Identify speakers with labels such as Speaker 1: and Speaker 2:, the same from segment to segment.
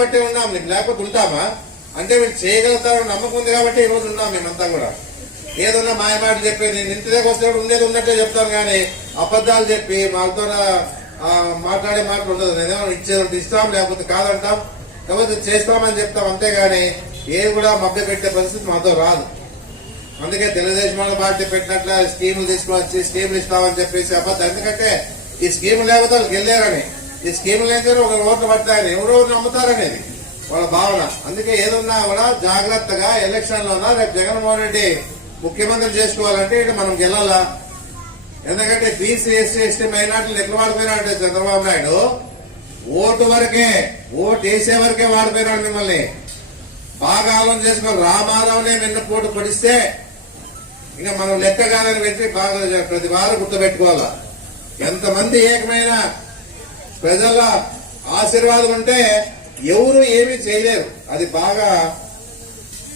Speaker 1: ఉన్నాం లేకపోతే ఉంటామా? అంటే చేయగలుగుతారని నమ్మకం ఉంది కాబట్టి ఈ రోజు ఉన్నాం మేమంతా కూడా. ఏదన్నా మాయమాట చెప్పి నేను ఇంటి దగ్గర వచ్చినప్పుడు ఉండేది ఉన్నట్టే చెప్తాను కానీ అబద్ధాలు చెప్పి వాళ్ళతో మాట్లాడే మాటలు ఉండదు. నేనేమో ఇచ్చేది ఇస్తాం లేకపోతే కాదంటాం. కాకపోతే చేస్తామని చెప్తాం అంతేగాని ఏది కూడా మభ్య పెట్టే పరిస్థితి మాతో రాదు. అందుకే తెలుగుదేశం వాళ్ళ పార్టీ పెట్టినట్ల స్కీములు తీసుకొని వచ్చి స్కీములు ఇస్తామని చెప్పేసి అబద్ధం ఎందుకంటే ఈ స్కీమ్ లేకపోతే వాళ్ళకి వెళ్ళారని ఈ స్కీములు లేకపోతే ఒక ఓట్లు పడతారు ఎవరో నమ్ముతారనేది వాళ్ళ భావన. అందుకే ఏదన్నా కూడా జాగ్రత్తగా ఎలక్షన్లో రేపు జగన్మోహన్ రెడ్డి ముఖ్యమంత్రి చేసుకోవాలంటే ఇటు మనం గెలాలా ఎందుకంటే బీసీ ఎస్సీ ఎస్టీ మైనార్టీలు ఎట్లా వాడిపోయినాడంటే చంద్రబాబు నాయుడు? ఓటు వరకే ఓటు వేసే వరకే వాడిపోయినాడు మిమ్మల్ని. బాగా ఆలోచన చేసుకొని రామారావునే నిన్న పోటు పడిస్తే ఇంకా మనం లెక్క కాదని పెట్టి బాగా ప్రతి వారం గుర్తుపెట్టుకోవాలా? ఎంతమంది ఏకమైన ప్రజల ఆశీర్వాదం ఉంటే ఎవరు ఏమీ చేయలేరు. అది బాగా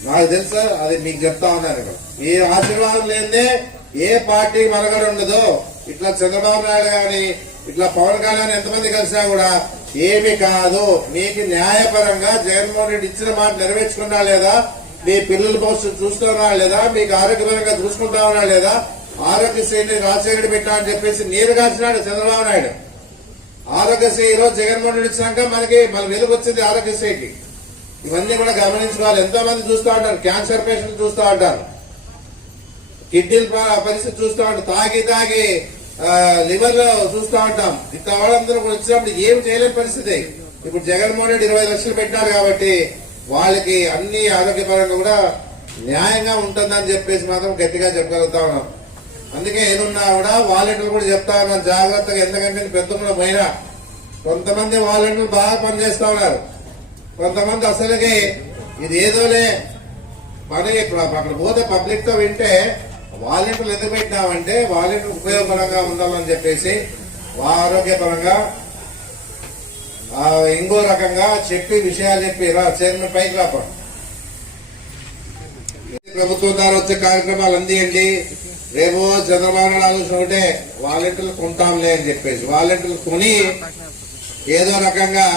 Speaker 1: నాకు తెలుసా అది మీకు చెప్తా ఉన్నాను ఇక్కడ. మీ ఆశీర్వాదం లేదే ఏ పార్టీ మనగడ ఉండదు. ఇట్లా చంద్రబాబు నాయుడు గాని ఇట్లా పవన్ కళ్యాణ్ ఎంతమంది కలిసినా కూడా ఏమి కాదు. మీకు న్యాయపరంగా జగన్మోహన్ రెడ్డి ఇచ్చిన మాట నెరవేర్చుకున్నా లేదా? మీ పిల్లల భవిష్యత్తు చూస్తున్నా లేదా? మీకు ఆరోగ్యపరంగా చూసుకుంటా ఉన్నా లేదా? ఆరోగ్యశ్రీని రాజశేఖర్ పెట్టా అని చెప్పేసి నీరు కాల్చినాడు చంద్రబాబు నాయుడు. ఆరోగ్యశ్రీ ఈరోజు రోజు జగన్మోహన్ రెడ్డి ఇచ్చినాక మనకి మన వెలుగు వచ్చింది ఆరోగ్యశ్రీకి. ఇవన్నీ కూడా గమనించుకోవాలి. ఎంతో మంది చూస్తూ ఉంటారు. క్యాన్సర్ పేషెంట్ చూస్తూ ఉంటారు. కిడ్నీల పరిస్థితి చూస్తూ ఉంటారు. తాగి తాగి లివర్లో చూస్తూ ఉంటాం. ఇంత వాళ్ళందరూ కూడా వచ్చినప్పుడు ఏం చేయలేని పరిస్థితి. ఇప్పుడు జగన్మోహన్ రెడ్డి ఇరవై లక్షలు పెట్టారు కాబట్టి వాళ్ళకి అన్ని ఆరోగ్యపరంగా కూడా న్యాయంగా ఉంటుందని చెప్పేసి మాత్రం గట్టిగా చెప్పగలుగుతా ఉన్నాం. అందుకే ఏదున్నా కూడా వాలంటీర్లు కూడా చెప్తా ఉన్నాం జాగ్రత్తగా ఎందుకంటే పెద్దమ్మ పోయినా కొంతమంది వాలంటీర్లు బాగా పనిచేస్తా ఉన్నారు. కొంతమంది అసలుకి ఇది ఏదోలే. మనకి ఇప్పుడు అక్కడ పోతే పబ్లిక్తో వింటే వాలంటీర్లు ఎందుకు పెట్టినామంటే వాలంటీర్ ఉపయోగకరంగా ఉండాలని చెప్పేసి వా ఆరోగ్యపరంగా ఇంకో రకంగా చెప్పి విషయాలు చెప్పి రా చైర్మన్ పైకి రాప. ప్రభుత్వం ద్వారా వచ్చే కార్యక్రమాలు అందియండి. రేపు చంద్రబాబు నాయుడు ఆలోచన ఒకటే వాలంటీర్లు కొంటాంలే అని చెప్పేసి. వాలంటీర్లు కొని ఏదో రకంగా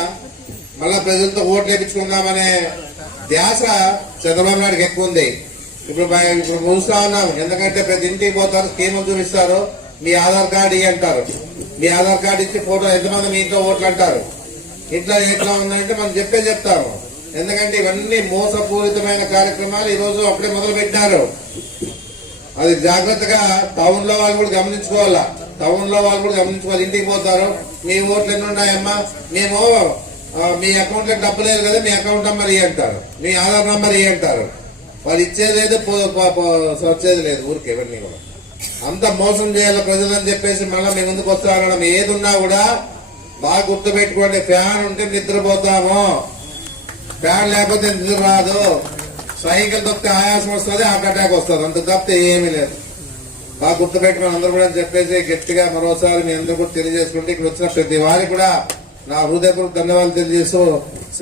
Speaker 1: మళ్ళా ప్రజలతో ఓట్లు వేయించుకుందామనే ధ్యాస చంద్రబాబు నాయుడుకి ఎక్కువ ఉంది. ఇప్పుడు ఇప్పుడు ముగుస్తా ఉన్నాం ఎందుకంటే ప్రతి ఇంటికి పోతారు స్కీములు చూపిస్తారు. మీ ఆధార్ కార్డు అంటారు. మీ ఆధార్ కార్డు ఇచ్చి ఫోటో ఎంతమంది మీ ఇంట్లో ఓట్లు అంటారు? ఇట్లా ఎట్లా ఉన్నాయంటే మనం చెప్పే చెప్తాము. ఎందుకంటే ఇవన్నీ మోసపూరితమైన కార్యక్రమాలు ఈ రోజు అప్పుడే మొదలు పెట్టారు అది జాగ్రత్తగా టౌన్లో వాళ్ళు కూడా గమనించుకోవాలా. టౌన్లో వాళ్ళు కూడా గమనించుకోవాలి. ఇంటికి పోతారు. మీ ఓట్లు ఎన్ని ఉన్నాయమ్మా? మేము మీ అకౌంట్లో డబ్బు లేదు కదా మీ అకౌంట్ నెంబర్ ఇవి అంటారు. మీ ఆధార్ నెంబర్ ఇవి అంటారు. వాళ్ళు ఇచ్చేది లేదు పో- వచ్చేది లేదు ఊరికి ఇవన్నీ కూడా. అంత మోసం చేయాలి ప్రజలని చెప్పేసి మళ్ళీ మీ ముందుకు వస్తారనడం ఏది ఉన్నా కూడా బాగా గుర్తు పెట్టుకోండి ఫ్యాన్ ఉంటే నిద్రపోతాము. ఫ్యాన్ లేకపోతే నిద్ర రాదు. సైకిల్ తొక్కితే ఆయాసం వస్తుంది హార్ట్ అటాక్ వస్తుంది. అంత తప్పితే ఏమీ లేదు. బాగా గుర్తుపెట్టి అందరూ కూడా చెప్పేసి గట్టిగా మరోసారి మీ అందరూ కూడా తెలియజేసుకుంటే ఇక్కడ వచ్చిన ప్రతి వారికి కూడా నా హృదయపూర్వక ధన్యవాదాలు తెలియజేస్తూ